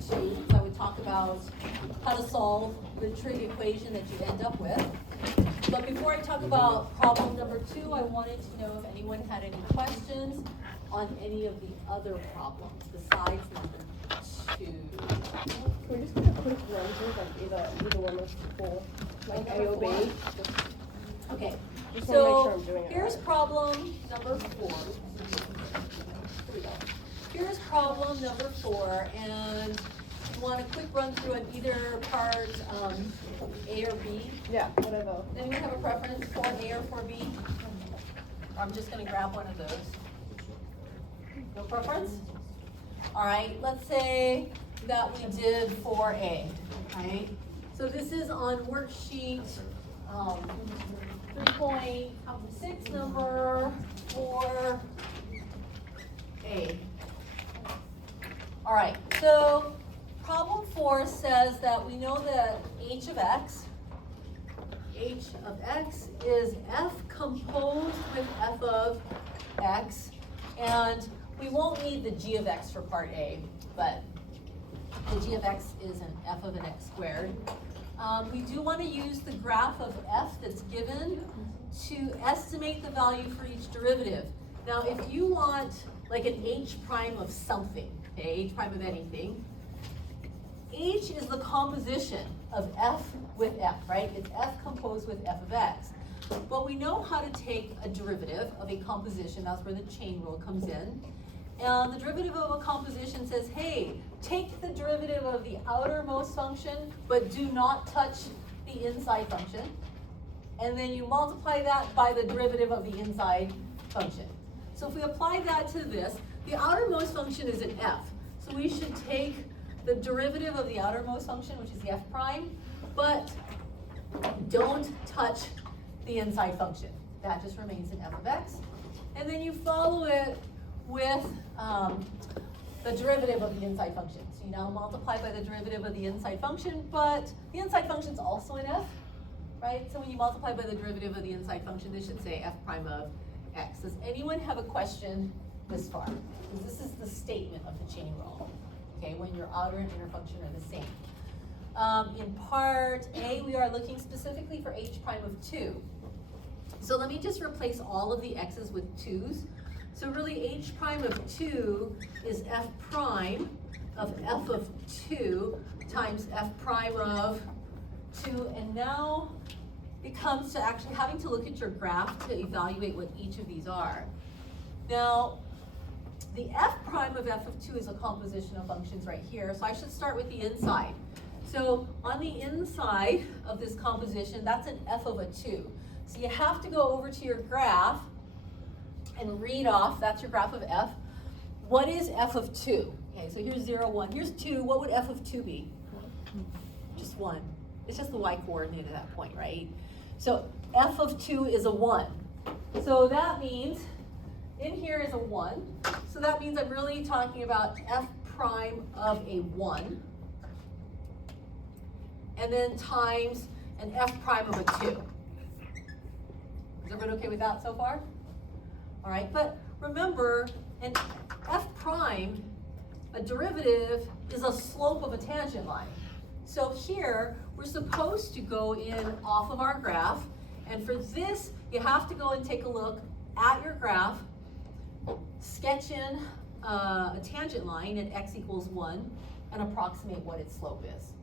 2. So I would talk about how to solve the trig equation that you end up with. But before I talk about problem number 2, I wanted to know if anyone had any questions on any of the other problems besides number 2. Can we just get a quick run through, like either one was full, like A or B? Okay, Just so wanna make sure I'm doing it here's right. problem number 4. Here we go. Here's problem number 4, and you want a quick run through on either part A or B. Yeah, whatever. Anyone have a preference for A or for B? I'm just going to grab one of those. No preference? All right, let's say that we did 4A, right? So this is on worksheet 3.6, number 4A. All right, so problem 4 says that we know that h of x is f composed with f of x, and we won't need the g of x for part A, but the g of x is an f of an x squared. We do want to use the graph of f that's given to estimate the value for each derivative. Now, if you want like an h prime of something, okay, h prime of anything, h is the composition of f with f, right? It's f composed with f of x. But we know how to take a derivative of a composition. That's where the chain rule comes in. And the derivative of a composition says, hey, take the derivative of the outermost function, but do not touch the inside function. And then you multiply that by the derivative of the inside function. So if we apply that to this, the outermost function is an f. So we should take the derivative of the outermost function, which is the f prime, but don't touch the inside function. That just remains an f of x. And then you follow it with the derivative of the inside function. So you now multiply by the derivative of the inside function, but the inside function is also an f, right? So when you multiply by the derivative of the inside function, this should say f prime of x. Does anyone have a question this far? Because this is the statement of the chain rule, okay, when your outer and inner function are the same. In part A, we are looking specifically for h prime of 2. So let me just replace all of the x's with 2's. So really h prime of 2 is f prime of f of 2 times f prime of 2. And now it comes to actually having to look at your graph to evaluate what each of these are. Now, the f prime of f of 2 is a composition of functions right here, so I should start with the inside. So on the inside of this composition, that's an f of a 2. So you have to go over to your graph and read off, that's your graph of f. What is f of 2? Okay, so here's 0, 1. Here's 2. What would f of 2 be? Just 1. It's just the y coordinate at that point, right? So f of 2 is a 1. So that means in here is a 1. So that means I'm really talking about f prime of a 1. And then times an f prime of a 2. Is everyone okay with that so far? All right, but remember, an f prime, a derivative, is a slope of a tangent line. So here, we're supposed to go in off of our graph, and for this, you have to go and take a look at your graph, sketch in a tangent line at x equals 1, and approximate what its slope is.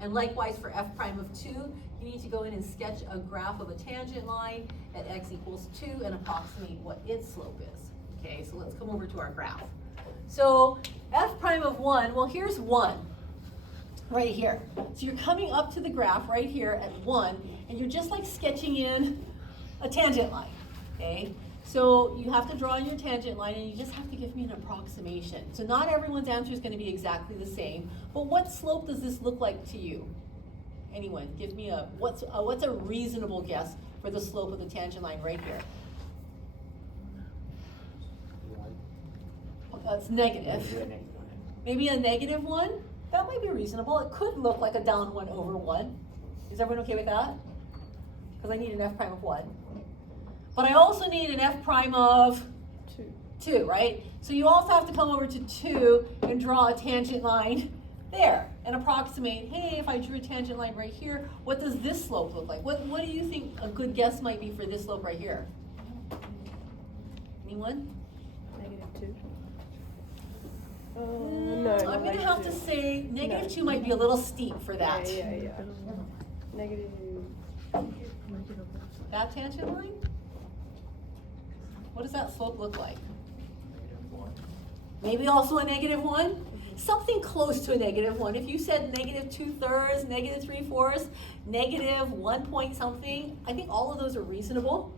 And likewise for f prime of 2, you need to go in and sketch a graph of a tangent line at x equals 2 and approximate what its slope is. Okay, so let's come over to our graph. So f prime of 1, well here's 1 right here. So you're coming up to the graph right here at 1, and you're just like sketching in a tangent line, okay? So you have to draw in your tangent line, and you just have to give me an approximation. So not everyone's answer is going to be exactly the same, but what slope does this look like to you? Anyone, give me what's a reasonable guess for the slope of the tangent line right here? It's negative. Maybe a negative 1? That might be reasonable. It could look like a down 1 over 1. Is everyone okay with that? Because I need an f prime of 1. But I also need an f prime of 2, right? So you also have to come over to 2 and draw a tangent line there and approximate, hey, if I drew a tangent line right here, what does this slope look like? What do you think a good guess might be for this slope right here? Anyone? -2. No, I'm gonna have to say -2 might be a little steep for that. Yeah. Negative. That tangent line? What does that slope look like? Maybe also a -1? Something close to a -1. If you said -2/3, -3/4, -1 point something, I think all of those are reasonable.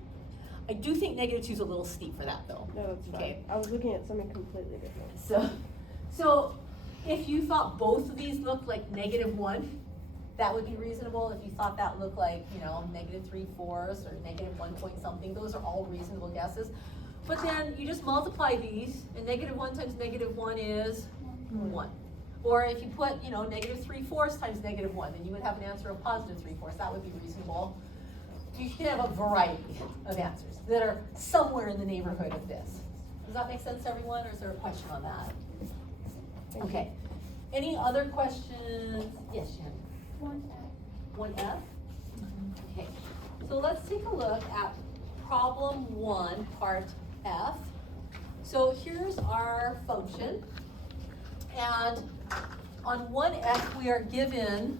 I do think -2 is a little steep for that though. No, that's fine. Okay. I was looking at something completely different. So if you thought both of these looked like -1, that would be reasonable. If you thought that looked like, -3/4 or -1 point something, those are all reasonable guesses. But then you just multiply these, and -1 times -1 is 1. Or if you put, -3/4 times -1, then you would have an answer of +3/4. That would be reasonable. You can have a variety of answers that are somewhere in the neighborhood of this. Does that make sense to everyone, or is there a question on that? Okay. Any other questions? Yes, Shannon? 1F? Okay. So let's take a look at problem 1, part F. So here's our function. And on 1F we are given,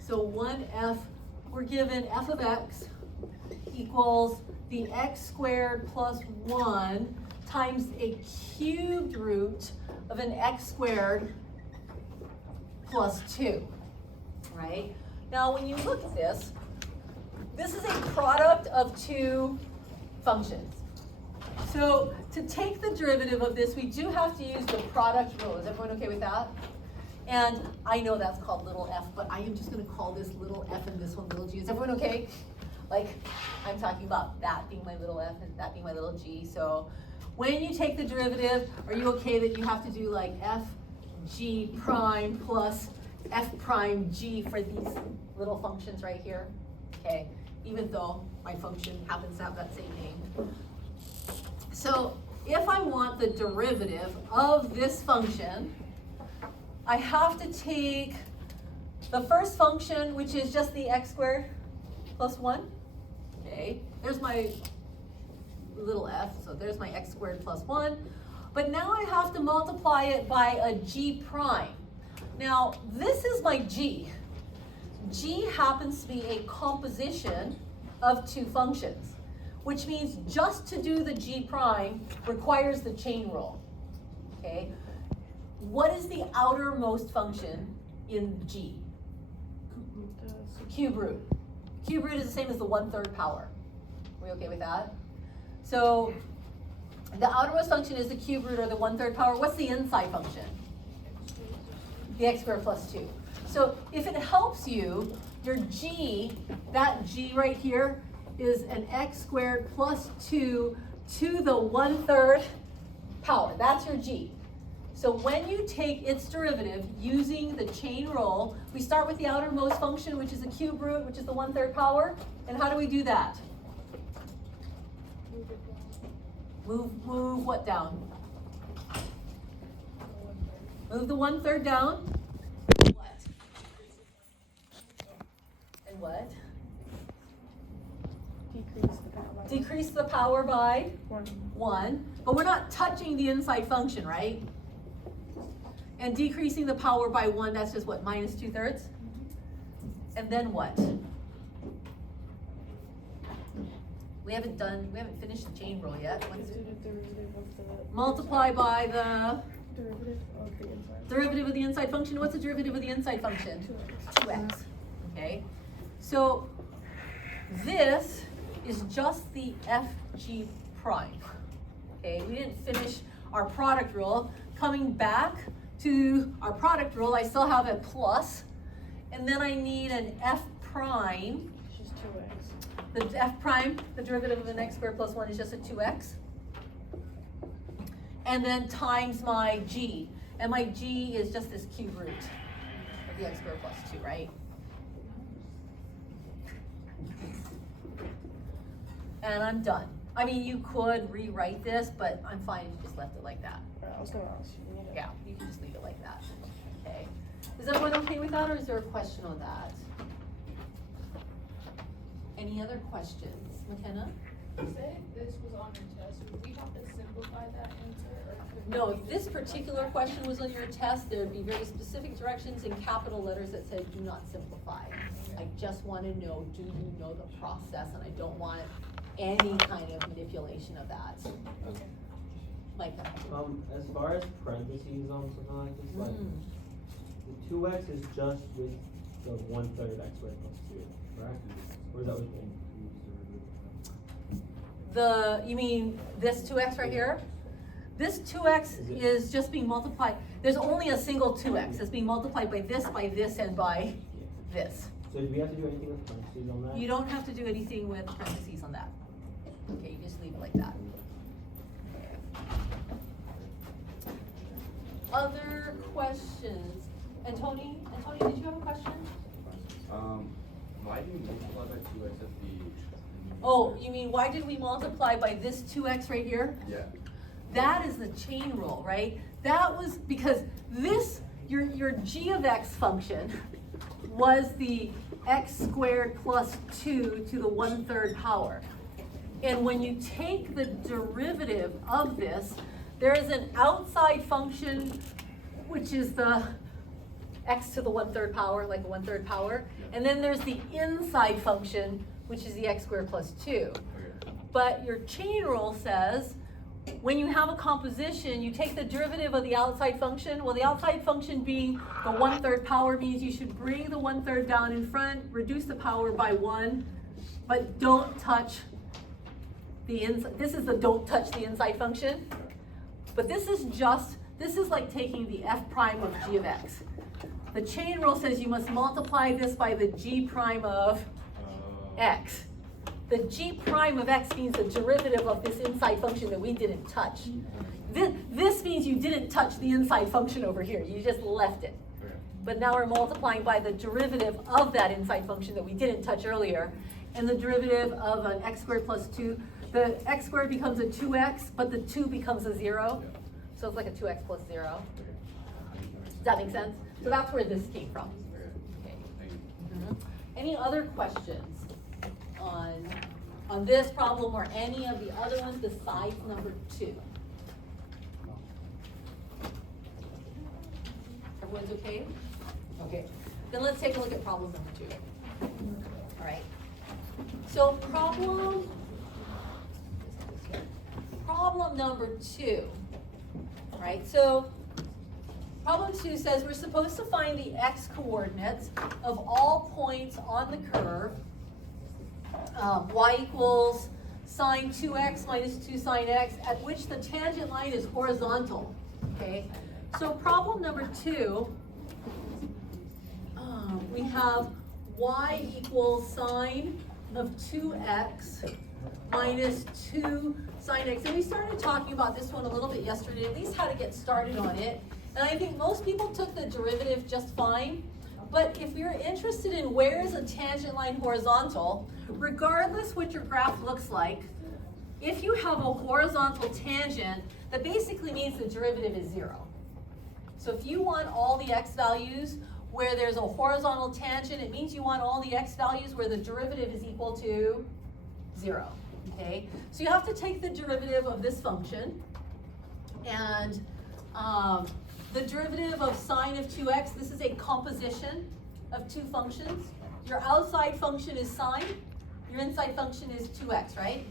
so 1F, we're given f of x equals the x squared plus 1 times a cubed root of an x squared plus 2, right? Now when you look at this is a product of two functions. So to take the derivative of this, we do have to use the product rule. Is everyone okay with that? And I know that's called little f, but I am just going to call this little f and this one little g. Is everyone okay? Like, I'm talking about that being my little f and that being my little g. So when you take the derivative, are you okay that you have to do like f g prime plus f prime g for these little functions right here? Okay, even though my function happens to have that same name. So if I want the derivative of this function, I have to take the first function, which is just the x squared plus 1. Okay, there's my little f, so there's my x squared plus 1. But now I have to multiply it by a g prime. Now, this is my g. G happens to be a composition of two functions, which means just to do the g prime requires the chain rule. Okay, what is the outermost function in g? Cube root. Cube root is the same as the 1/3 power. Are we okay with that? So the outermost function is the cube root or the 1/3 power. What's the inside function? The x squared plus 2. So if it helps you, your g, that g right here, is an x squared plus 2 to the 1/3 power. That's your g. So when you take its derivative using the chain rule, we start with the outermost function, which is the cube root, which is the 1/3 power. And how do we do that? Move what down? Move the 1/3 down. What? And what? Decrease the power by Decrease the power by 1. 1. But we're not touching the inside function, right? And decreasing the power by 1, that's just what, minus 2/3? And then what? We haven't finished the chain rule yet. What's Do the derivative of the multiply by the derivative of the inside. derivative of the inside function. What's the derivative of the inside function? 2x. 2x. Okay. So this is just the fg prime. Okay, we didn't finish our product rule. Coming back to our product rule, I still have a plus, and then I need an f prime. It's just 2x. The f prime, the derivative of an x squared plus 1 is just a 2x. And then times my g. And my g is just this cube root of the x squared plus 2, right? And I'm done. I mean, you could rewrite this, but I'm fine if you just left it like that. I was going to ask you. Yeah, you can just leave it like that. Okay. Is everyone okay with that, or is there a question on that? Any other questions? McKenna? Say this was on your test, would we have to simplify that answer, or could No, we if this particular question was on your test, there'd be very specific directions in capital letters that said, do not simplify. I just wanna know, do you know the process, and I don't want any kind of manipulation of that. Okay. Micah? As far as parentheses on something like this, like, Mm. the 2x is just with the 1/3 x squared plus 2, correct? Or is that with n? You mean this 2x right here? This 2x Is it- is just being multiplied, there's only a single 2x, it's being multiplied by this, and by this. So do we have to do anything with parentheses on that? You don't have to do anything with parentheses on that. Okay, you just leave it like that. Other questions? And Tony, did you have a question? Why do you multiply by 2x at the? Oh, you mean, why did we multiply by this 2x right here? Yeah. That is the chain rule, right? That was because this, your g of x function was the x squared plus 2 to the 1/3 power. And when you take the derivative of this, there is an outside function, which is the x to the 1/3 power, like a 1/3 power. And then there's the inside function, which is the x squared plus 2. Okay. But your chain rule says, when you have a composition, you take the derivative of the outside function. Well, the outside function being the 1/3 power means you should bring the 1/3 down in front, reduce the power by 1, but don't touch the inside. This is the don't touch the inside function. But this is like taking the f prime of g of x. The chain rule says you must multiply this by the g prime of x. The g prime of x means the derivative of this inside function that we didn't touch. This means you didn't touch the inside function over here, you just left it. Okay. But now we're multiplying by the derivative of that inside function that we didn't touch earlier. And the derivative of an x squared plus 2, the x squared becomes a 2x, but the 2 becomes a 0. Yeah. So it's like a 2x plus 0. Okay. Does that make sense? So that's where this came from. Okay. Okay. Thank you. Any other questions on this problem or any of the other ones besides number 2? Everyone's okay? Okay. Then let's take a look at problem number 2. All right. So problem number 2. All right. So problem 2 says we're supposed to find the x coordinates of all points on the curve. Y equals sine 2x minus 2 sine x, at which the tangent line is horizontal. Okay. So problem number 2, we have y equals sine of 2x minus 2 sine x. And we started talking about this one a little bit yesterday, at least how to get started on it. And I think most people took the derivative just fine. But if you're interested in where is a tangent line horizontal, regardless what your graph looks like, if you have a horizontal tangent, that basically means the derivative is 0. So if you want all the x values where there's a horizontal tangent, it means you want all the x values where the derivative is equal to 0. Okay? So you have to take the derivative of this function, and the derivative of sine of 2x, this is a composition of two functions. Your outside function is sine, your inside function is 2x, right?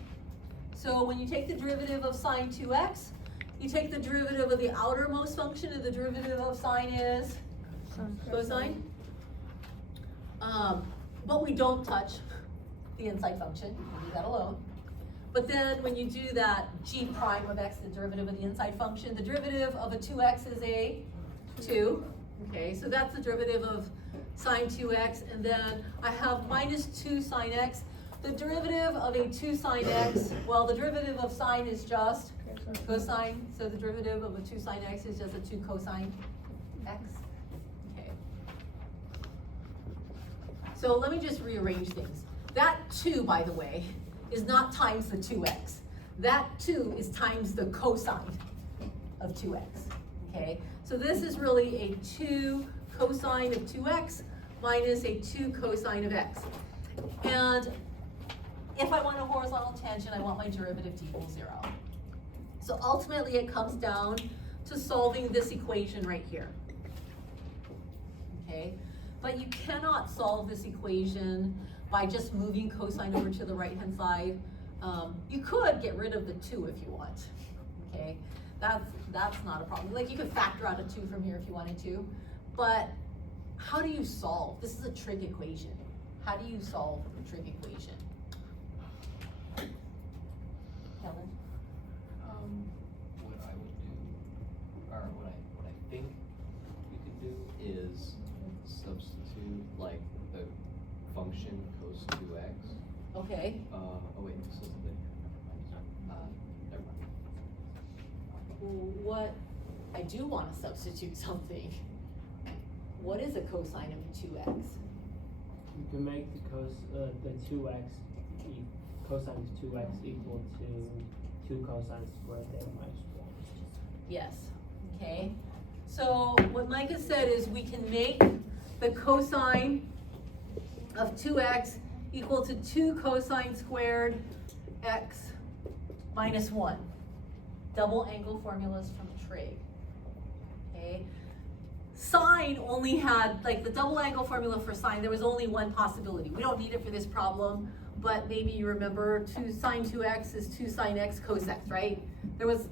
So when you take the derivative of sine 2x, you take the derivative of the outermost function, and the derivative of sine is cosine. But we don't touch the inside function, we leave that alone. But then when you do that g prime of x, the derivative of the inside function, the derivative of a 2x is a 2. Okay, so that's the derivative of sine 2x, and then I have minus 2 sine x. The derivative of a 2 sine x, well, the derivative of sine is just cosine, so the derivative of a 2 sine x is just a 2 cosine x. Okay. So let me just rearrange things. That 2, by the way, is not times the 2x. That 2 is times the cosine of 2x, okay? So this is really a 2 cosine of 2x minus a 2 cosine of x. And if I want a horizontal tangent, I want my derivative to equal 0. So ultimately it comes down to solving this equation right here. Okay, but you cannot solve this equation by just moving cosine over to the right hand side. You could get rid of the 2 if you want. Okay, that's not a problem. Like you could factor out a 2 from here if you wanted to, but how do you solve? This is a trig equation. How do you solve a trig equation? Helen? What I would do, or what I think we could do is substitute like the function cos 2x. Okay. Oh wait, this is the, never mind. What, I do want to substitute something. What is a cosine of 2x? You can make the 2x, cosine of 2x equal to 2 cosine squared a minus 1. Yes, okay. So what Micah said is we can make the cosine of 2x equal to 2 cosine squared x minus 1. Double angle formulas from trig, okay? Sine only had, like the double angle formula for sine, there was only one possibility. We don't need it for this problem, but maybe you remember 2 sine 2x is 2 sine x cos x, right? There was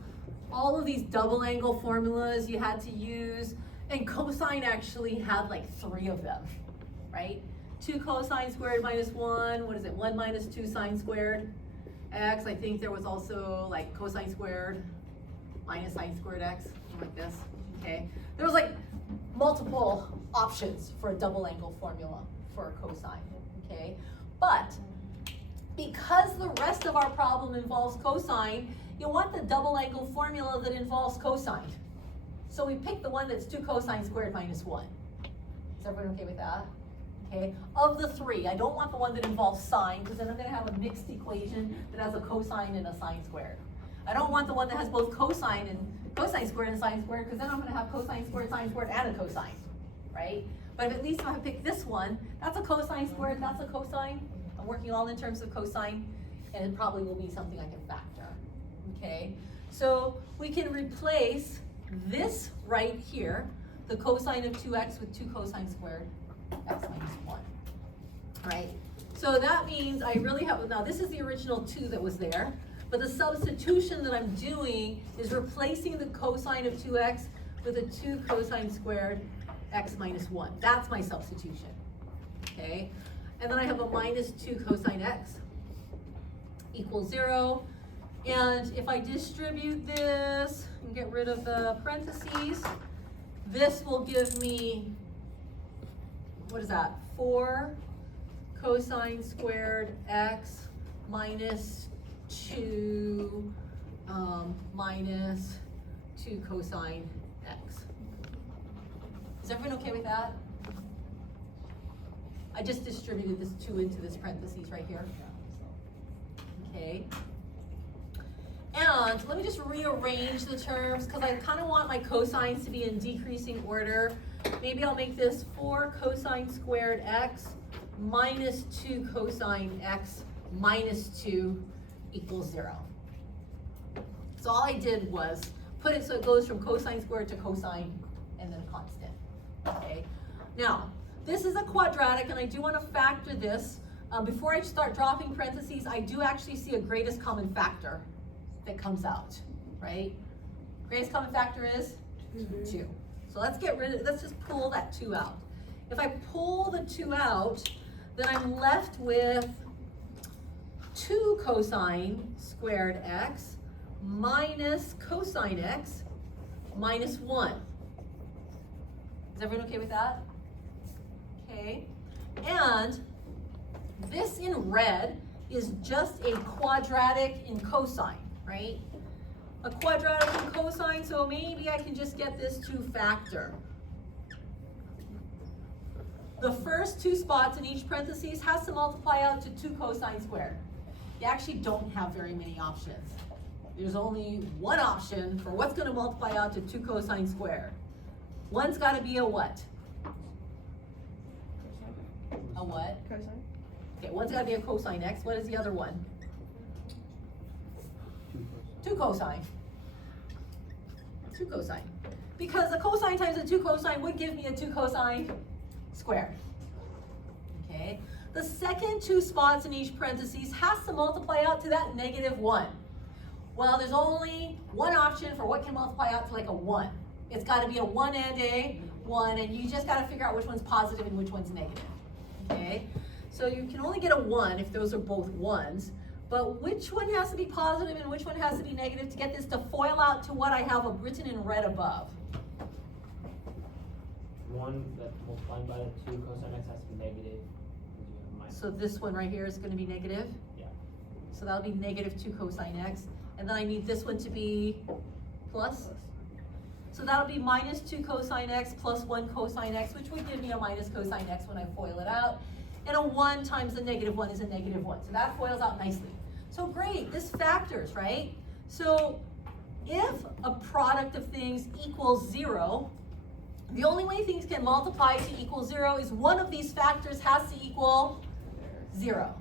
all of these double angle formulas you had to use, and cosine actually had like 3 of them, right? 2 cosine squared minus 1, what is it, 1 minus 2 sine squared x. I think there was also like cosine squared minus sine squared x, something like this, okay? There was like multiple options for a double angle formula for a cosine, okay? But because the rest of our problem involves cosine, you want the double angle formula that involves cosine. So we picked the one that's 2 cosine squared minus 1. Is everyone okay with that? Okay, of the 3, I don't want the one that involves sine, because then I'm going to have a mixed equation that has a cosine and a sine squared. I don't want the one that has both cosine squared and sine squared, because then I'm going to have cosine squared, sine squared, and a cosine, right? But at least if I pick this one, that's a cosine squared, that's a cosine. I'm working all in terms of cosine, and it probably will be something I can factor, okay? So we can replace this right here, the cosine of 2x with 2 cosine squared x minus 1, right? So that means I really have, now this is the original 2 that was there, but the substitution that I'm doing is replacing the cosine of 2x with a 2 cosine squared x minus 1. That's my substitution, okay? And then I have a minus 2 cosine x equals 0. And if I distribute this and get rid of the parentheses, this will give me, what is that? 4 cosine squared x minus 2 minus 2 cosine x. Is everyone okay with that? I just distributed this 2 into this parentheses right here. Okay. And let me just rearrange the terms, because I kind of want my cosines to be in decreasing order. Maybe I'll make this 4 cosine squared x minus 2 cosine x minus 2 equals 0. So all I did was put it so it goes from cosine squared to cosine and then a constant, okay? Now, this is a quadratic, and I do want to factor this. Before I start dropping parentheses, I do actually see a greatest common factor that comes out, right? Greatest common factor is 2. So let's just pull that 2 out. If I pull the 2 out, then I'm left with 2 cosine squared x minus cosine x minus 1. Is everyone okay with that? Okay. And this in red is just a quadratic in cosine, right? A quadratic in cosine, so maybe I can just get this to factor. The first 2 spots in each parentheses has to multiply out to 2 cosine squared. You actually don't have very many options. There's only one option for what's going to multiply out to 2 cosine squared. One's got to be a what? A what? Cosine? Okay, one's gotta be a cosine x, what is the other one? 2 cosine. 2 cosine. 2 cosine. Because a cosine times a 2 cosine would give me a 2 cosine squared. Okay, the second 2 spots in each parentheses has to multiply out to that -1. Well, there's only one option for what can multiply out to like a 1. It's gotta be a 1 and a 1, and you just gotta figure out which one's positive and which one's negative. Okay, so you can only get a 1 if those are both 1s, but which one has to be positive and which one has to be negative to get this to FOIL out to what I have written in red above? One that multiplied by the 2 cosine x has to be negative, because you have minus. So this one right here is gonna be negative? Yeah. So that'll be -2 cosine x, and then I need this one to be plus? So that'll be -2 cosine x plus 1 cosine x, which would give me a minus cosine x when I FOIL it out. And a 1 times the -1 is a -1, so that FOILs out nicely. So great, this factors, right? So if a product of things equals 0, the only way things can multiply to equal 0 is one of these factors has to equal 0.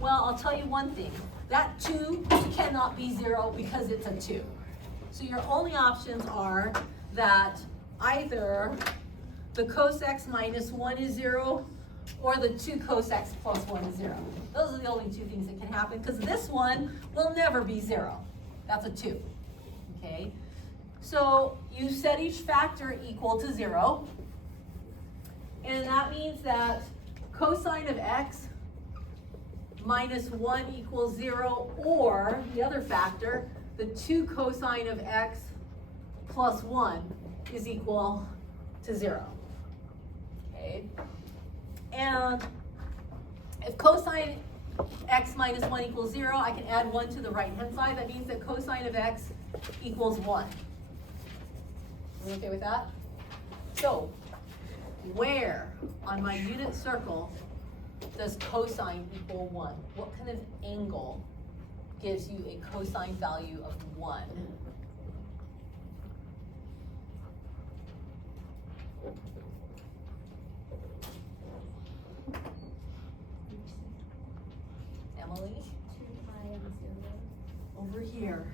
Well, I'll tell you one thing, that 2 cannot be 0 because it's a 2. So your only options are that either the cos x minus 1 is 0 or the 2 cos x plus 1 is 0. Those are the only 2 things that can happen because this one will never be 0. That's a 2, okay? So you set each factor equal to 0, and that means that cosine of x minus 1 equals 0, or the other factor, the 2 cosine of x plus 1 is equal to 0. Okay? And if cosine x minus 1 equals 0, I can add 1 to the right-hand side. That means that cosine of x equals 1. Are we okay with that? So, where on my unit circle does cosine equal 1? What kind of angle gives you a cosine value of 1? Emily? 2 pi and 0. Over here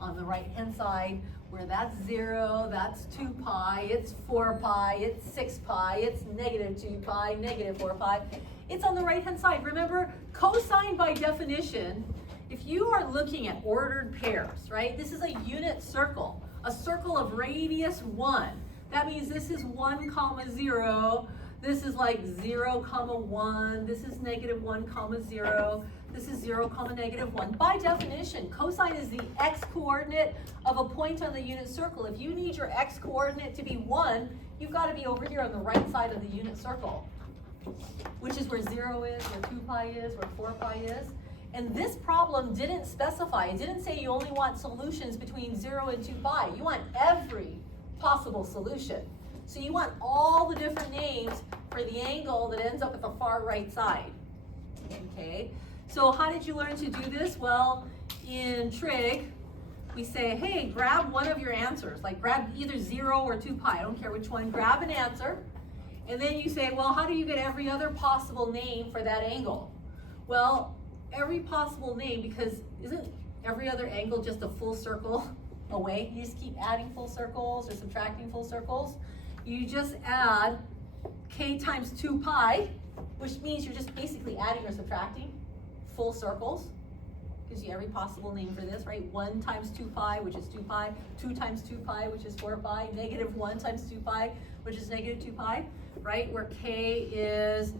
on the right hand side where that's 0, that's 2 pi, it's 4 pi, it's 6 pi, it's -2 pi, -4 pi. It's on the right hand side. Remember, cosine by definition, if you are looking at ordered pairs, right? This is a unit circle, a circle of radius 1. That means this is 1, 0. This is like 0, 1. This is -1, 0. This is 0, -1. By definition, cosine is the x coordinate of a point on the unit circle. If you need your x coordinate to be 1, you've got to be over here on the right side of the unit circle, which is where 0 is, where 2 pi is, where 4 pi is. And this problem didn't specify, it didn't say you only want solutions between 0 and 2 pi. You want every possible solution. So you want all the different names for the angle that ends up at the far right side. Okay, so how did you learn to do this? Well, in trig, we say, hey, grab one of your answers. Like grab either 0 or 2 pi, I don't care which one, grab an answer. And then you say, well, how do you get every other possible name for that angle? Well, every possible name, because isn't every other angle just a full circle away? You just keep adding full circles or subtracting full circles. You just add k times 2 pi, which means you're just basically adding or subtracting full circles. Gives you every possible name for this, right? 1 times 2 pi, which is 2 pi. 2 times 2 pi, which is 4 pi. -1 times 2 pi, which is -2 pi, right? Where k is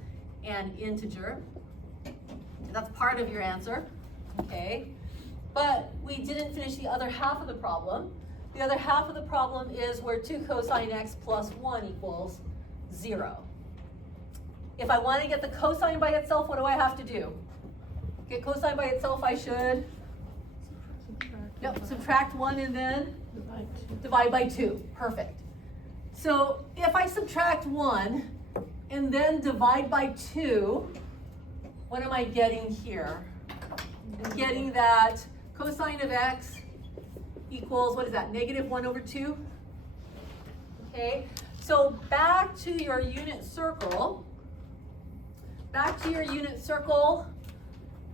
an integer. That's part of your answer, okay? But we didn't finish the other half of the problem. The other half of the problem is where 2 cosine x plus 1 equals 0. If I want to get the cosine by itself, what do I have to do? Get cosine by itself, I should subtract 1 and then divide by 2. Perfect. So if I subtract 1 and then divide by 2, what am I getting here? I'm getting that cosine of x equals, what is that, -1/2? Okay, so back to your unit circle. back to your unit circle.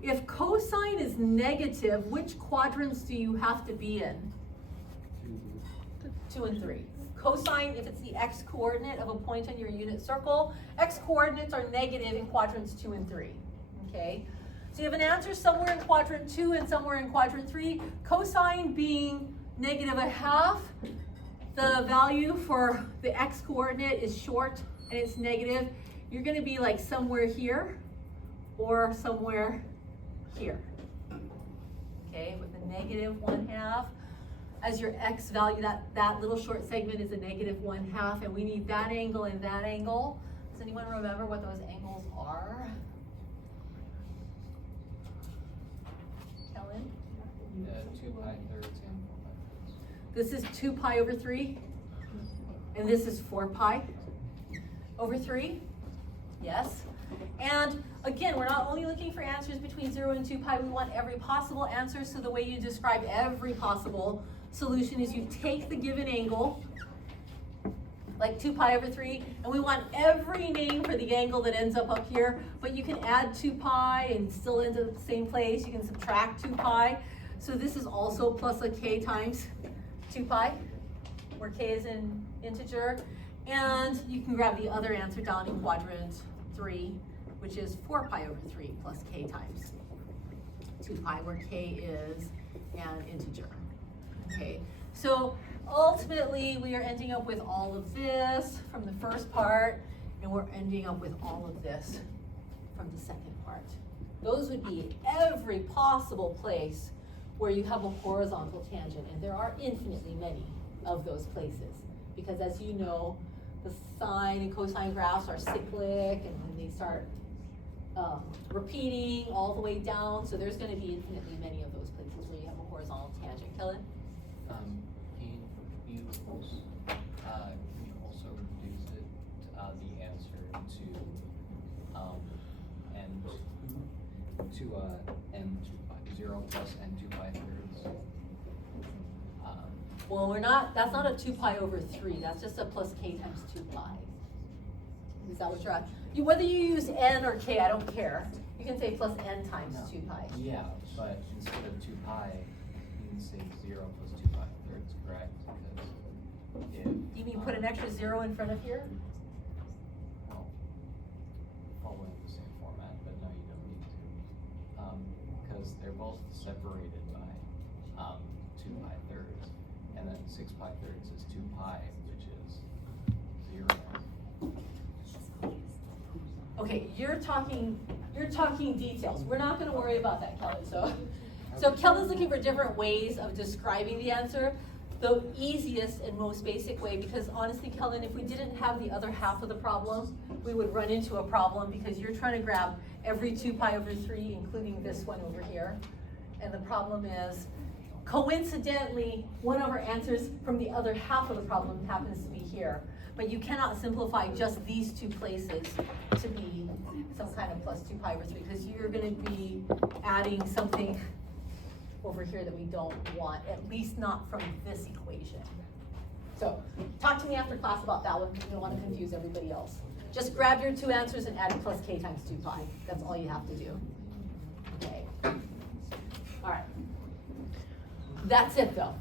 If cosine is negative, which quadrants do you have to be in? 2 and 3. Cosine, if it's the x coordinate of a point on your unit circle, x coordinates are negative in quadrants 2 and 3, okay? So you have an answer somewhere in quadrant 2 and somewhere in quadrant 3. Cosine being -1/2, the value for the x coordinate is short and it's negative. You're gonna be like somewhere here or somewhere here, okay, with a -1/2. As your x value, that little short segment is a -1/2, and we need that angle and that angle. Does anyone remember what those angles are? Kellen? 2 pi thirds and 4 pi thirds. This is 2 pi over 3, and this is 4 pi over 3, yes? And again, we're not only looking for answers between 0 and 2 pi, we want every possible answer, so the way you describe every possible solution is you take the given angle, like 2 pi over 3, and we want every name for the angle that ends up here, but you can add 2 pi and still end up at the same place. You can subtract 2 pi. So this is also plus a k times 2 pi, where k is an integer. And you can grab the other answer down in quadrant 3, which is 4 pi over 3 plus k times 2 pi, where k is an integer. Okay, so ultimately we are ending up with all of this from the first part, and we're ending up with all of this from the second part. Those would be every possible place where you have a horizontal tangent, and there are infinitely many of those places, because as you know, the sine and cosine graphs are cyclic, and then they start repeating all the way down, so there's going to be infinitely many of those places where you have a horizontal tangent. Kellen? Can you also reduce it, the answer to n2 pi, 0 plus n2 pi thirds? Well, that's not a 2 pi over 3, that's just a plus k times 2 pi. Is that what you're at? Whether you use n or k, I don't care. You can say plus n times 2 pi. Yeah, but instead of 2 pi, you can say 0 plus 2 pi thirds, correct? Because if, You mean put an extra 0 in front of here? well, following the same format, but no, you don't need to. Because they're both separated by 2 pi thirds, and then 6 pi thirds is 2 pi, which is 0. Okay, you're talking details. We're not gonna worry about that, Kellen. So Kellen's looking for different ways of describing the answer. The easiest and most basic way, because honestly, Kellen, if we didn't have the other half of the problem, we would run into a problem, because you're trying to grab every 2 pi over 3, including this one over here. And the problem is, coincidentally, one of our answers from the other half of the problem happens to be here. But you cannot simplify just these 2 places to be some kind of plus 2 pi over 3, because you're going to be adding something over here that we don't want, at least not from this equation. So talk to me after class about that one, because you don't want to confuse everybody else. Just grab your 2 answers and add plus k times 2 pi. That's all you have to do. Okay. All right. That's it though.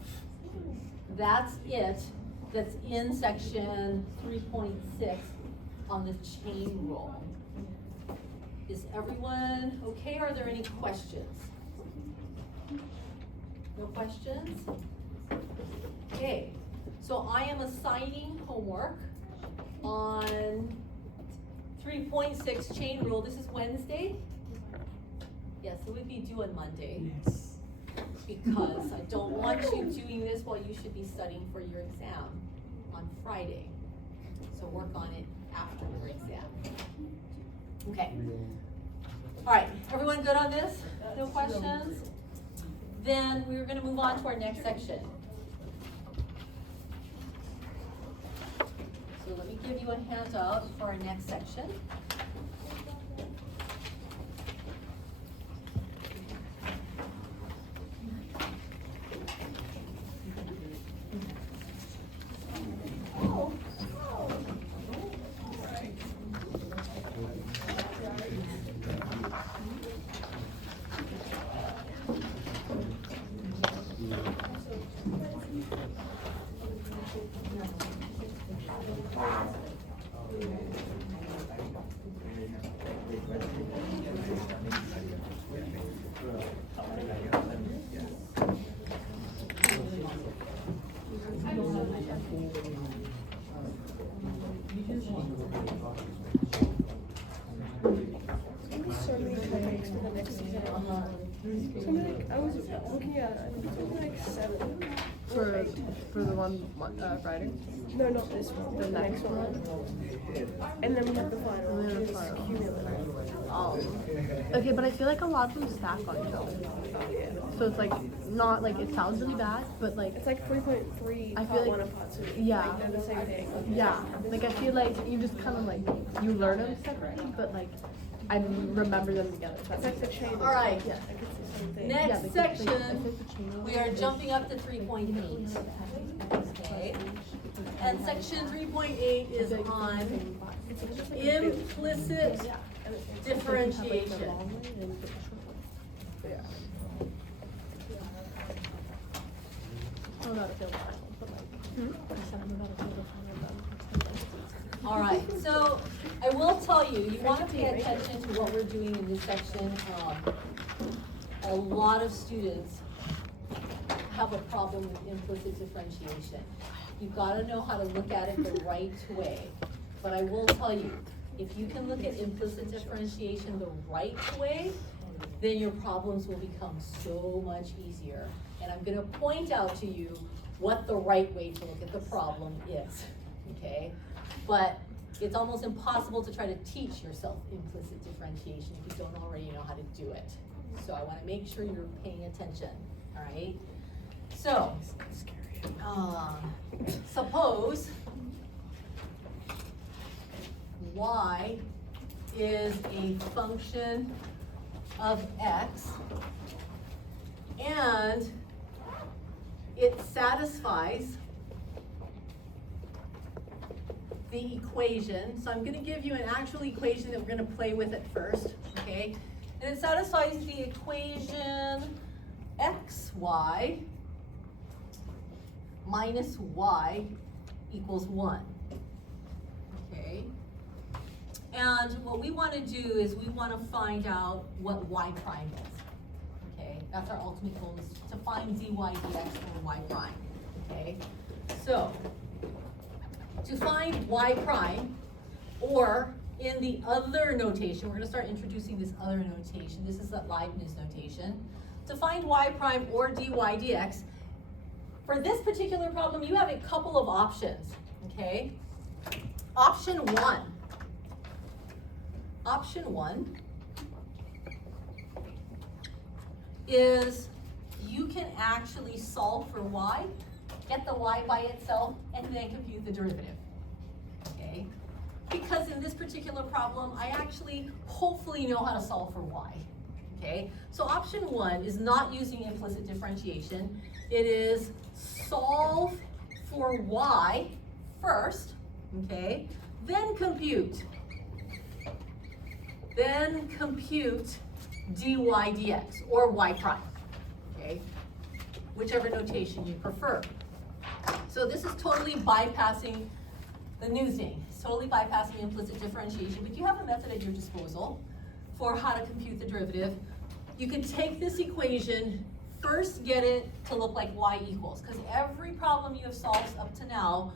That's it. That's in section 3.6 on the chain rule. Is everyone okay? Are there any questions? No questions? Okay, so I am assigning homework on 3.6 chain rule. This is Wednesday? Yes, it would be due on Monday. Yes. Because I don't want you doing this while you should be studying for your exam on Friday. So work on it after your exam. Okay. All right, everyone good on this? No questions? Then we're gonna move on to our next section. So let me give you a handout for our next section. There's so many topics for the next season. Something like, I was looking at, I think it's something like 7. For the one Friday. No, not this one, the next one. And then we have the final, And which then the is final. cumulative. Okay, but I feel like a lot of them stack on each other. Oh, yeah. So it's like not like it sounds really bad, but like It's like 3.3 I part feel like- 1 and part 2. yeah. Like, they're the same thing. yeah, like I feel like you just kind of like you learn them separately, but like I remember them together. if that It's like makes the sense. chain. All right. Yeah. Like it's the same thing. Next Yeah, because, section, like, I think the chain we are is- jumping up to 3.8. Okay. And section 3.8 is on implicit differentiation. I'm about to fail the final, but like I said, I'm about to fail the final. All right, so I will tell you, you want to pay attention to what we're doing in this section. A lot of students have a problem with implicit differentiation. You've got to know how to look at it the right way. But I will tell you, if you can look at implicit differentiation the right way, then your problems will become so much easier. And I'm gonna point out to you what the right way to look at the problem is, okay? But it's almost impossible to try to teach yourself implicit differentiation if you don't already know how to do it. So I wanna make sure you're paying attention, all right? So, suppose y is a function of x and it satisfies the equation. So I'm gonna give you an actual equation that we're gonna play with at first, okay? And it satisfies the equation xy minus y equals 1, okay? And what we want to do is we want to find out what y prime is, okay? That's our ultimate goal, is to find dy dx over y prime, okay? So, to find y prime, or in the other notation, we're going to start introducing this other notation. This is the Leibniz notation. To find y prime or dy dx, for this particular problem, you have a couple of options, okay? Option one is you can actually solve for y, get the y by itself, and then compute the derivative, okay? Because in this particular problem, I actually hopefully know how to solve for y, okay? So option one is not using implicit differentiation. It is solve for y first, okay? Then compute dy dx, or y prime, okay? Whichever notation you prefer. So this is totally bypassing the new thing. It's totally bypassing implicit differentiation, but you have a method at your disposal for how to compute the derivative. You can take this equation, first get it to look like y equals, because every problem you have solved up to now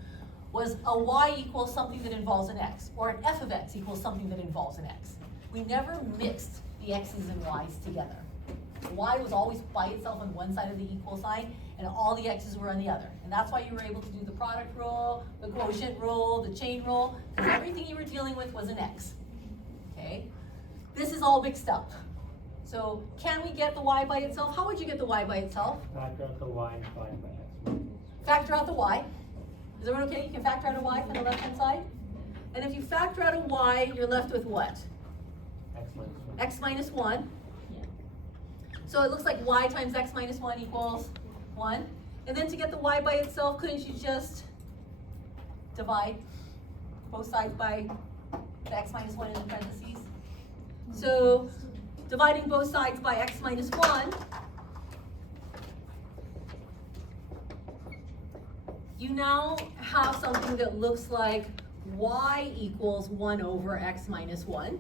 was a y equals something that involves an x, or an f of x equals something that involves an x. We never mixed the x's and y's together. Y was always by itself on one side of the equal sign, and all the x's were on the other. And that's why you were able to do the product rule, the quotient rule, the chain rule, because everything you were dealing with was an x, okay? This is all mixed up. So can we get the y by itself? How would you get the y by itself? Factor out the y and divide by x minus. Factor out the y. Is everyone okay? You can factor out a y from the left-hand side. And if you factor out a y, you're left with what? X minus 1. X minus 1. So it looks like y times x minus 1 equals 1. And then to get the y by itself, couldn't you just divide both sides by the x minus 1 in the parentheses? So dividing both sides by x minus 1 you now have something that looks like y equals 1 over x minus 1.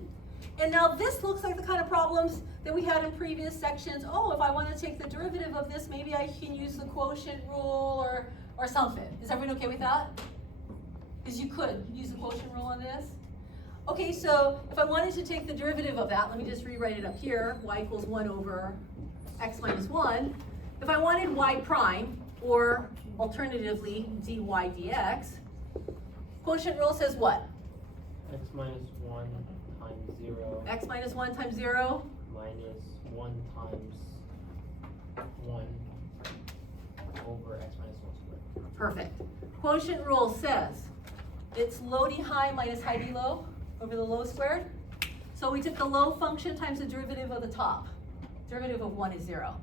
And now this looks like the kind of problems that we had in previous sections. Oh, if I want to take the derivative of this, maybe I can use the quotient rule or something. Is everyone okay with that? Because you could use the quotient rule on this. Okay, so if I wanted to take the derivative of that, let me just rewrite it up here. Y equals 1 over x minus 1. If I wanted y prime, or alternatively dy dx, quotient rule says what? X minus 1 times 0 X minus 1 times 0 minus 1 times 1 over x minus 1 squared. Perfect. Quotient rule says it's low d high minus high d low over the low squared. So we took the low function times the derivative of the top. Derivative of 1 is 0.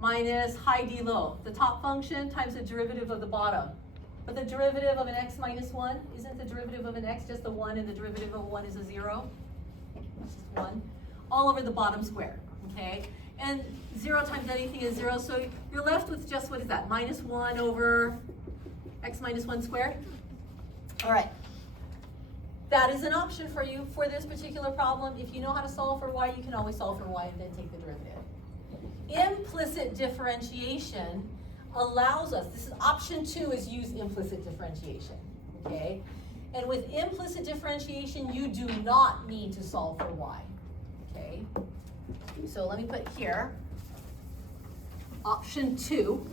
Minus high d low, the top function times the derivative of the bottom. But the derivative of an x minus 1, isn't the derivative of an x just a 1 and the derivative of 1 is a 0? It's just 1. All over the bottom square, okay? And 0 times anything is 0, so you're left with just, what is that, minus 1 over x minus 1 squared? All right. That is an option for you for this particular problem. If you know how to solve for y, you can always solve for y and then take the derivative. Implicit differentiation allows us, this is option 2, is use implicit differentiation, okay? And with implicit differentiation, you do not need to solve for y, okay? So let me put here, option 2.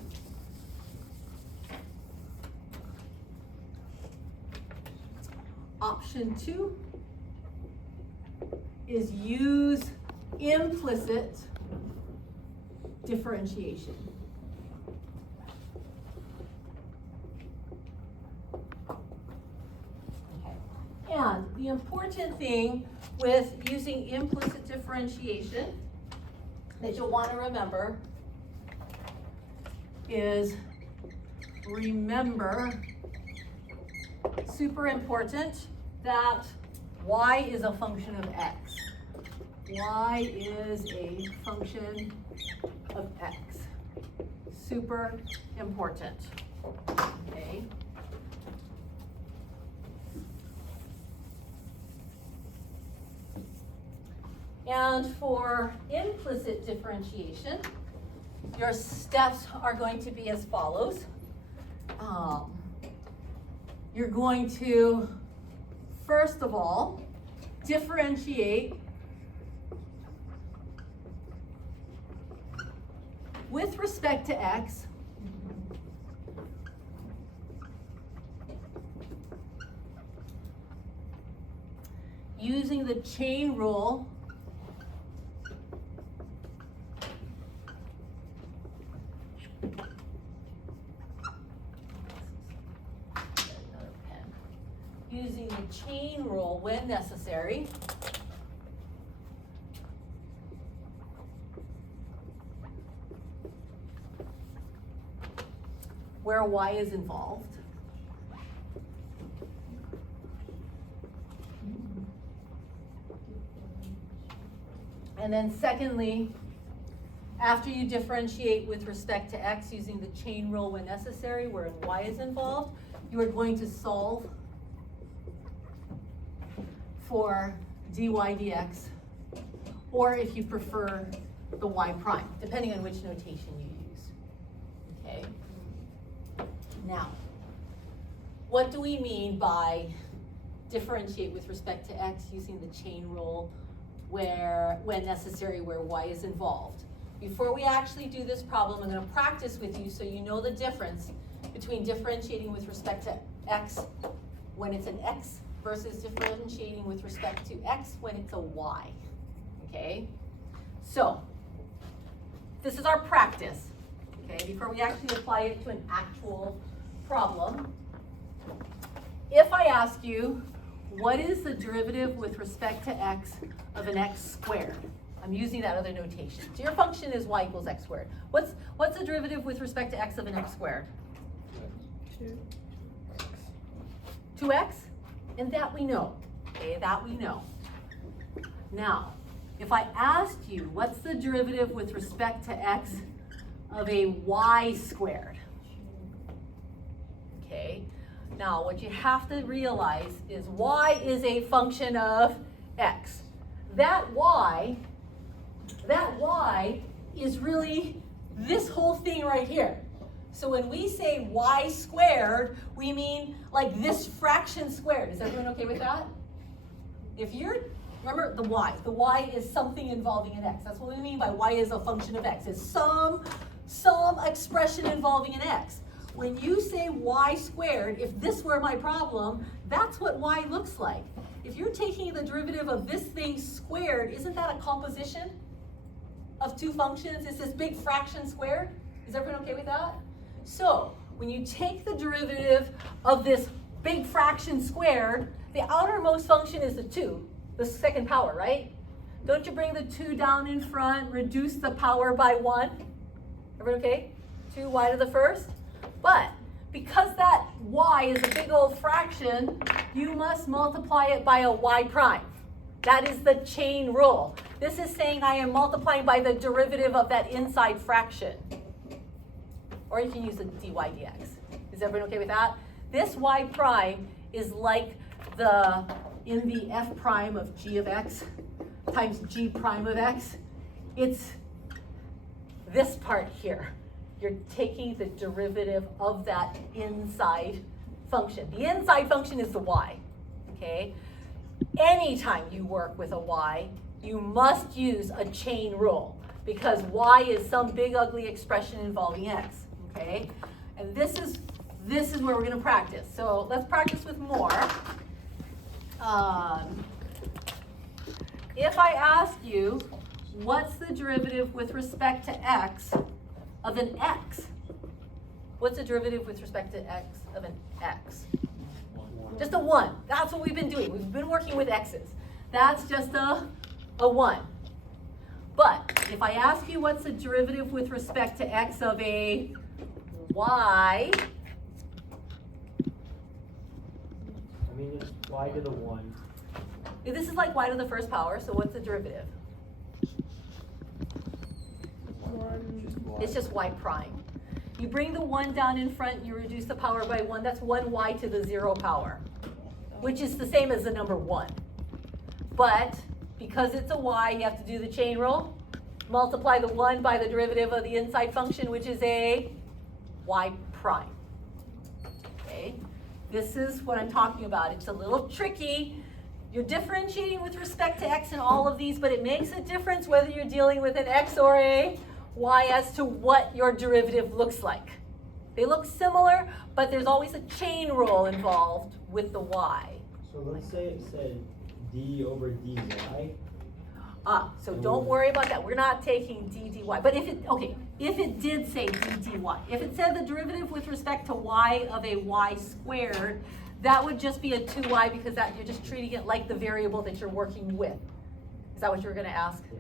Option 2 is use implicit differentiation. Okay. And the important thing with using implicit differentiation that you'll want to remember is super important, that y is a function of x. Y is a function of x. Super important, okay? And for implicit differentiation, your steps are going to be as follows. You're going to, first of all, differentiate with respect to x using the chain rule using the chain rule when necessary. Where y is involved. And then secondly, after you differentiate with respect to x using the chain rule when necessary, where y is involved, you are going to solve for dy dx, or if you prefer, the y prime, depending on which notation you use, okay? Now, what do we mean by differentiate with respect to x using the chain rule when necessary, where y is involved? Before we actually do this problem, I'm going to practice with you so you know the difference between differentiating with respect to x when it's an x versus differentiating with respect to x when it's a y, okay? So, this is our practice, okay, before we actually apply it to an actual problem. If I ask you, what is the derivative with respect to x of an x squared? I'm using that other notation. So your function is y equals x squared. What's the derivative with respect to x of an x squared? 2x? And that we know, okay, that we know. Now, if I asked you, what's the derivative with respect to x of a y squared? Okay. Now, what you have to realize is y is a function of x. That y is really this whole thing right here. So when we say y squared, we mean like this fraction squared. Is everyone okay with that? If you're, remember the y is something involving an x. That's what we mean by y is a function of x. It's some expression involving an x. When you say y squared, if this were my problem, that's what y looks like. If you're taking the derivative of this thing squared, isn't that a composition of two functions? It's this big fraction squared. Is everyone okay with that? So when you take the derivative of this big fraction squared, the outermost function is the 2, the second power, right? Don't you bring the 2 down in front, reduce the power by 1? Everyone okay? 2y to the first? But because that y is a big old fraction, you must multiply it by a y prime. That is the chain rule. This is saying I am multiplying by the derivative of that inside fraction. Or you can use the dy dx. Is everyone okay with that? This y prime is like in the f prime of g of x times g prime of x. It's this part here. You're taking the derivative of that inside function. The inside function is the y, okay? Anytime you work with a y, you must use a chain rule because y is some big ugly expression involving x, okay? And this is where we're gonna practice. So let's practice with more. If I ask you, what's the derivative with respect to x of an x? What's the derivative with respect to x of an x? Just a 1. That's what we've been doing. We've been working with x's. That's just a 1. But if I ask you what's the derivative with respect to x of a y, I mean, it's y to the 1. this is like y to the first power, so what's the derivative? It's just y prime. You bring the 1 down in front, you reduce the power by 1, that's 1y to the 0 power, which is the same as the number 1. But because it's a y, you have to do the chain rule. Multiply the 1 by the derivative of the inside function, which is a y prime. Okay? This is what I'm talking about. It's a little tricky. You're differentiating with respect to x in all of these, but it makes a difference whether you're dealing with an x or a y as to what your derivative looks like. They look similar, but there's always a chain rule involved with the y. So let's say it said d over dy. So don't worry about that. We're not taking d dy. But if it did say d dy, if it said the derivative with respect to y of a y squared, that would just be a 2y because that you're just treating it like the variable that you're working with. Is that what you were going to ask? Yeah.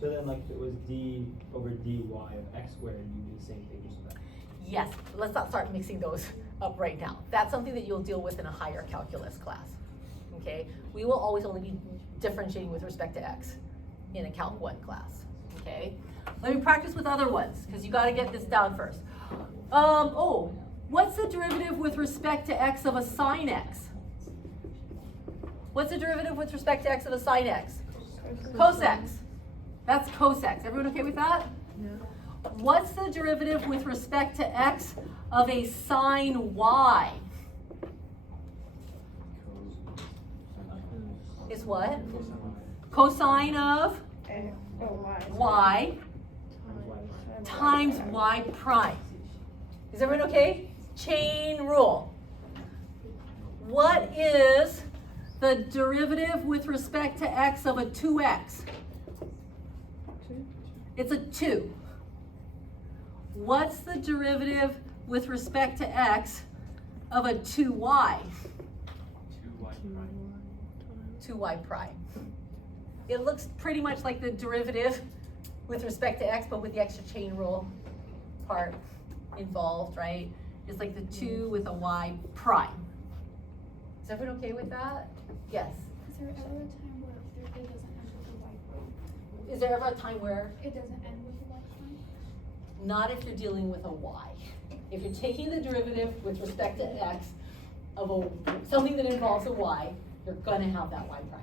So then, like, if it was d over dy of x squared, you do the same thing just with that. Yes. Let's not start mixing those up right now. That's something that you'll deal with in a higher calculus class. Okay? We will always only be differentiating with respect to x in a Calc 1 class. Okay? Let me practice with other ones because you got to get this down first. What's the derivative with respect to x of a sine x? What's the derivative with respect to x of a sine x? Cos x. That's cos x. Everyone okay with that? Yeah. What's the derivative with respect to x of a sine y? It's what? Cosine of y times y prime. Is everyone okay? Chain rule. What is the derivative with respect to x of a 2x? It's a 2. What's the derivative with respect to x of a 2y? 2y prime. It looks pretty much like the derivative with respect to x, but with the extra chain rule part involved, right? It's like the 2 with a y prime. Is everyone okay with that? Yes. Is there ever a time where it doesn't end with a y prime? Is there ever a time where? It doesn't end with a y prime? Not if you're dealing with a y. If you're taking the derivative with respect to x of something that involves a y, you're gonna have that y prime.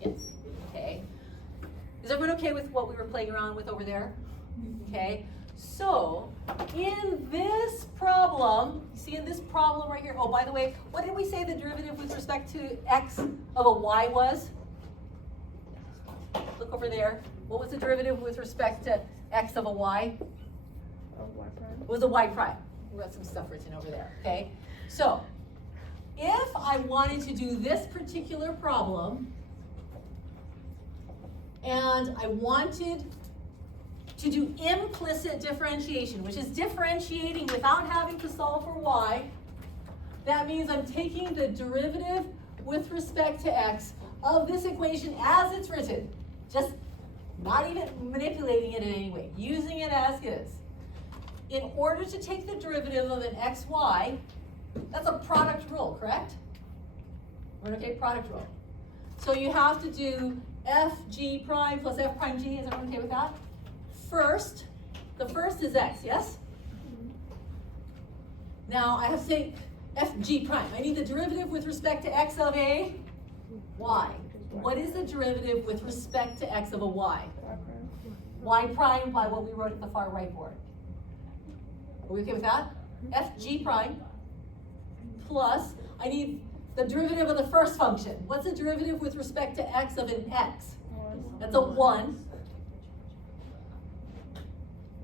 Yes, okay. Is everyone okay with what we were playing around with over there? Okay, so in this problem, see in this problem right here, oh, by the way, what did we say the derivative with respect to x of a y was? Look over there. What was the derivative with respect to x of a y? Y prime. It was a y prime. We've got some stuff written over there, okay? So, if I wanted to do this particular problem, and I wanted to do implicit differentiation, which is differentiating without having to solve for y, that means I'm taking the derivative with respect to x of this equation as it's written, just not even manipulating it in any way, using it as is. In order to take the derivative of an xy, that's a product rule, correct? We're okay, product rule. So you have to do fg prime plus f prime g, is everyone okay with that? First, the first is x, yes? Now I have to take fg prime. I need the derivative with respect to x of a y. What is the derivative with respect to x of a y? Y prime by what we wrote at the far right board. Are we okay with that? Fg prime plus, I need the derivative of the first function. What's the derivative with respect to x of an x? That's a 1.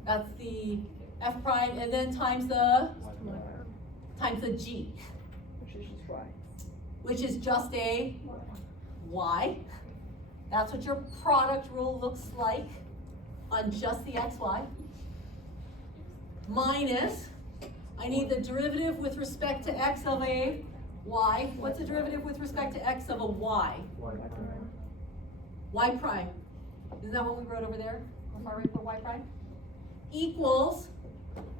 That's the f prime, and then times the g, Which is just y. which is just a y. That's what your product rule looks like on just the xy. Minus, I need the derivative with respect to x of a y. What's the derivative with respect to x of a y? Y prime. Isn't that what we wrote over there? On far right for y prime? Equals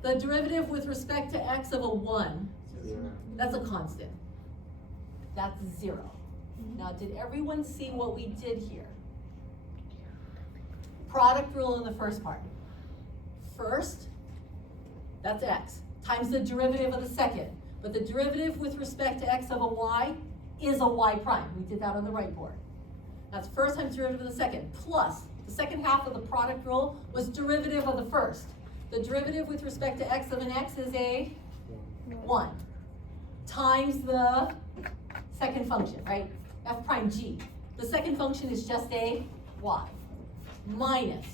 the derivative with respect to x of a 1. That's a constant. That's 0. Now, did everyone see what we did here? Product rule in the first part. First, that's x, times the derivative of the second. But the derivative with respect to x of a y is a y prime. We did that on the right board. That's first times derivative of the second, plus the second half of the product rule was derivative of the first. The derivative with respect to x of an x is a 1 times the second function, right? F prime g. The second function is just a y minus.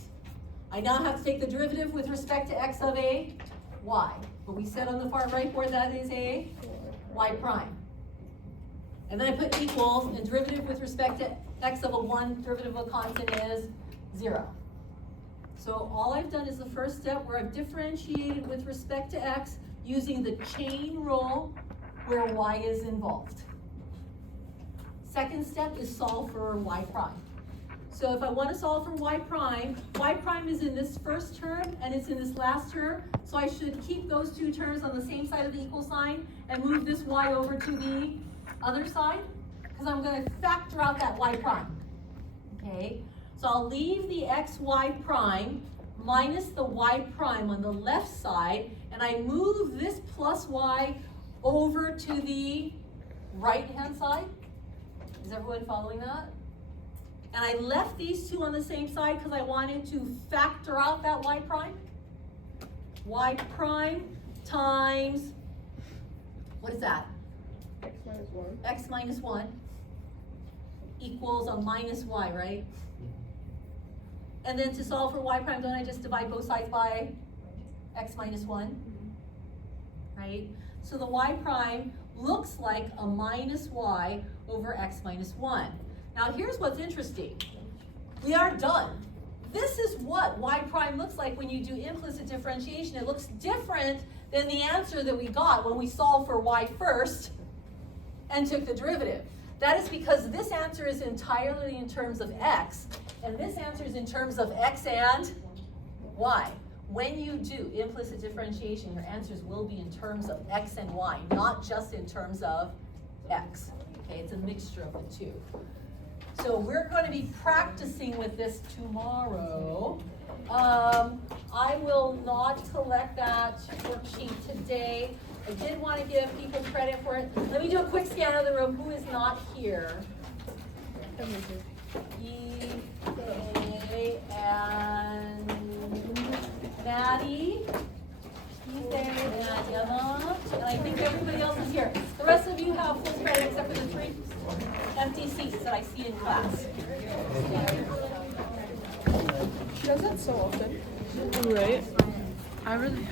I now have to take the derivative with respect to x of a y. But we said on the far right board that is a y prime. And then I put equals, and derivative with respect to x of a 1, derivative of a constant is 0. So all I've done is the first step where I've differentiated with respect to x using the chain rule where y is involved. Second step is solve for y prime. So if I want to solve for y prime is in this first term and it's in this last term, so I should keep those two terms on the same side of the equal sign and move this y over to the other side, because I'm going to factor out that y prime. Okay, so I'll leave the xy prime minus the y prime on the left side, and I move this plus y over to the right-hand side. Is everyone following that? And I left these two on the same side because I wanted to factor out that y prime. Y prime times, what is that? X minus 1. X minus 1 equals a minus y, right? And then to solve for y prime, don't I just divide both sides by x minus 1? Right? So the y prime looks like a minus y over x minus 1. Now here's what's interesting. We are done. This is what y prime looks like when you do implicit differentiation. It looks different than the answer that we got when we solved for y first and took the derivative. That is because this answer is entirely in terms of x, and this answer is in terms of x and y. When you do implicit differentiation, your answers will be in terms of x and y, not just in terms of x. Okay, it's a mixture of the two. So we're going to be practicing with this tomorrow. I will not collect that worksheet today. I did want to give people credit for it. Let me do a quick scan of the room. Who is not here? EA and Maddie. He's there and Emma. And I think everybody else is here. The rest of you have full credit except for the 3 empty seats that I see in class. She does that so often. Right. I really